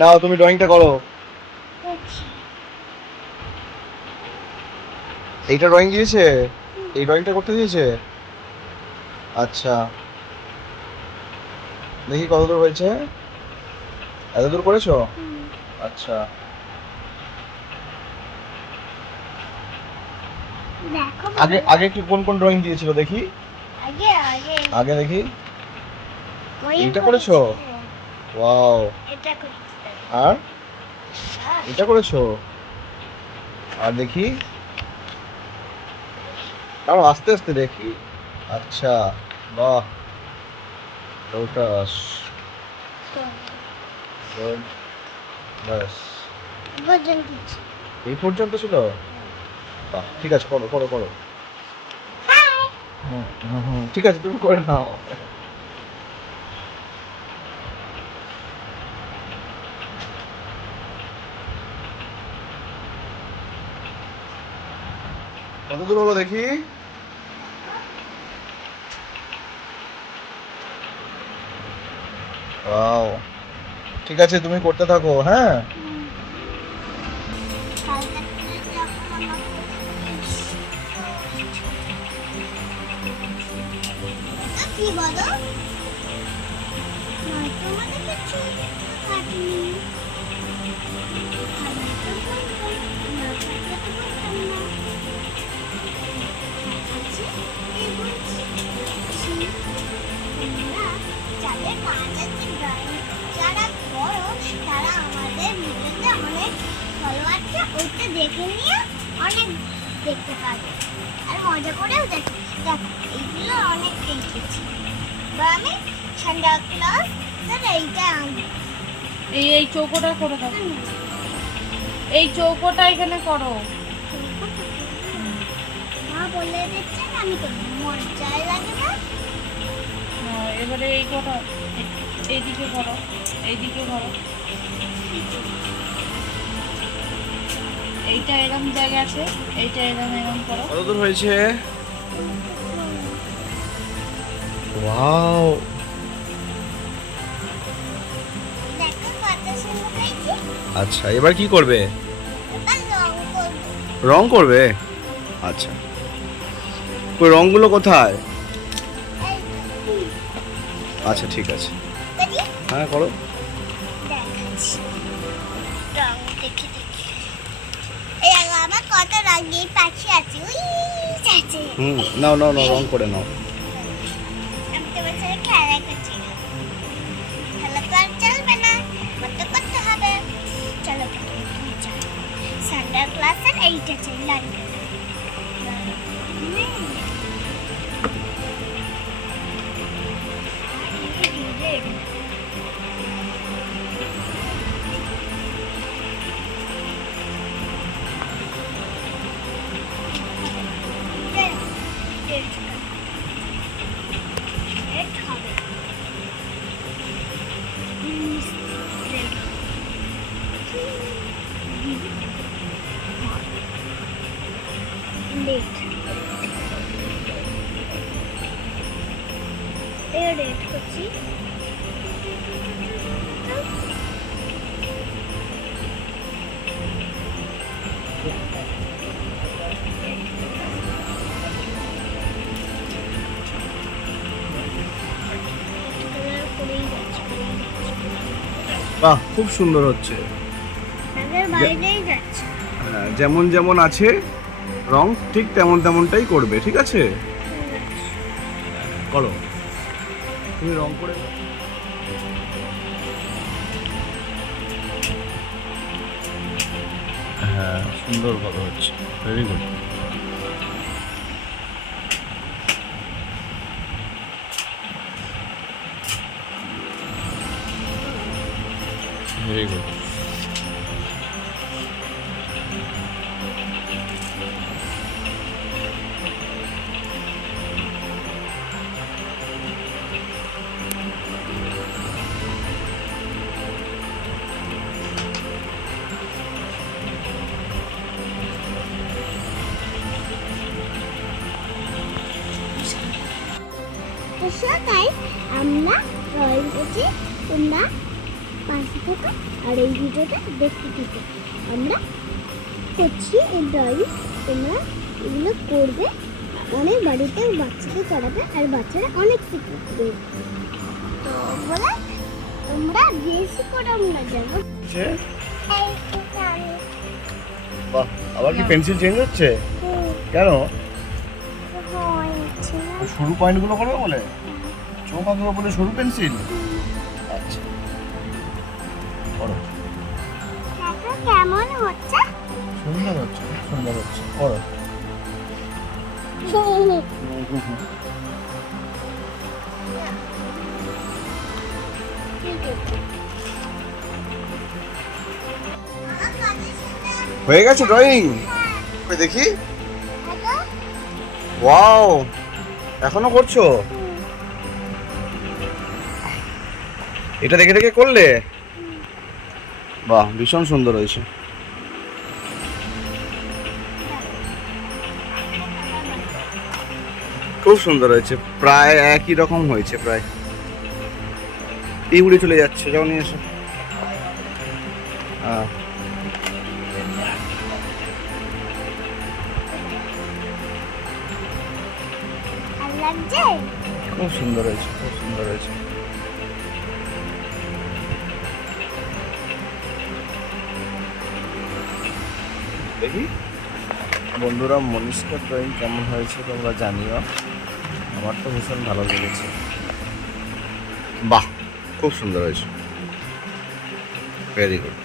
নাও তুমি ড্রয়িংটা করো। এইটা ড্রয়িং দিয়েছে, এই ড্রয়িংটা করতে দিয়েছে। আচ্ছা, দেখি কত দূর হয়েছে। এত দূর করেছো? আচ্ছা, আগে আগে কি কোন কোন ড্রয়িং দিয়েছিল দেখি। আগে আগে আগে দেখি। ওই এইটা করেছো? ওয়াও। এটা করতে আর এটা করেছো? আর দেখি, আরো আস্তে আস্তে দেখি। আচ্ছা, বাহ, লোটাস, গুড, বাস। বজন এই পর্যন্ত ছিল? বাহ, ঠিক আছে, করো করো করো। ঠিক আছে, তুমি করে নাও। কত দূর হলো দেখি। ওয়াও, ঠিক আছে, তুমি করতে থাকো, হ্যাঁ। কি বলো তোমাদের কিছু কাটিনি যাদের বাংলাদেশে ড্রয়িং যারা করো তারা আমাদের ভিডিওতে অনেক ফলোয়ারকে ওইটা দেখে নিয়ে অনেক দেখতে পাবে আর মজা করেও দেখো। দেখো এইগুলো অনেক দেখেছি বা আমি সান্ডা ক্লাস তাহলে এইটা আনবো। এই চৌকোটা করে দাও, এই চৌকোটা এখানে করো। মা বলে দিচ্ছেন আমি করবো, মজাই লাগে না। এবারে এই কোটা এইদিকে করো, এইদিকে করো। এইটা এরকম জায়গা আছে, এইটা এরকম করো। কত দূর হয়েছে? ওয়াও, দেখো কত সুন্দর হয়েছে। আচ্ছা, এবার কি করবে? এবার রং করবো। রং করবে? আচ্ছা, ওই রংগুলো কোথায়? এই আচ্ছা, ঠিক আছে, দেখি হ্যাঁ করো। দেখাচ্ছি রং দেখি দেখি। এই আমার কত রঙের পাখি আছে ওই আছে। নাও নাও নাও, রং করে নাও। আমি তো বলছি খেলা করছি, খেলা তো আর চলবে না, করতে করতে হবে। চলো সান্ডা ক্লাসের এইটা চাই লাইন। রেড করছি। বাহ, খুব সুন্দর হচ্ছে। বাইরেই যাচ্ছে। হ্যাঁ, যেমন যেমন আছে রং, ঠিক তেমন তেমনটাই করবে, ঠিক আছে? করো, তুমি রং করে দাও। হ্যাঁ, সুন্দর ভাবে হচ্ছে, ভেরি গুড। Very good. তো গাইস আমরা ড্রয়িং করছি, তোমরা পাশে থাকো আর এই ভিডিওটা দেখতে থাকো। আমরা করছি এই ড্রয়িং, তোমরা এগুলো করবে, অনেক বাড়িতে বাচ্চাদের করাবে আর বাচ্চারা অনেক শিখবে। তো বলে তোমরা বেশি করে আমরা যাবো। বাহ, আবার কি পেন্সিল চেঞ্জ হচ্ছে? কেন? সরু পয়েন্টগুলো করবে বলে? চোখ আঁকবে বলে সরু পেন্সিল? আচ্ছা, করো। কেমন হচ্ছে? সুন্দর হচ্ছে, সুন্দর হচ্ছে, করো। হয়ে গেছে ড্রয়িং? ওই দেখি। ওয়াও, এখনো করছো? এটা দেখে দেখে করলে? বাহ, ভীষণ সুন্দর হয়েছে। খুব সুন্দর হয়েছে, প্রায় একই রকম হয়েছে প্রায়। এই উড়ে চলে যাচ্ছে, যাও নিয়ে এসো। লাগছে? খুব সুন্দর হয়েছে, খুব সুন্দর হয়েছে। দেখি বন্ধুরা, মনীষকার ড্রয়িং কেমন হয়েছে তোমরা জানিও। আমার তো ভীষণ ভালো লেগেছে। বাহ, খুব সুন্দর হয়েছে, ভেরি গুড।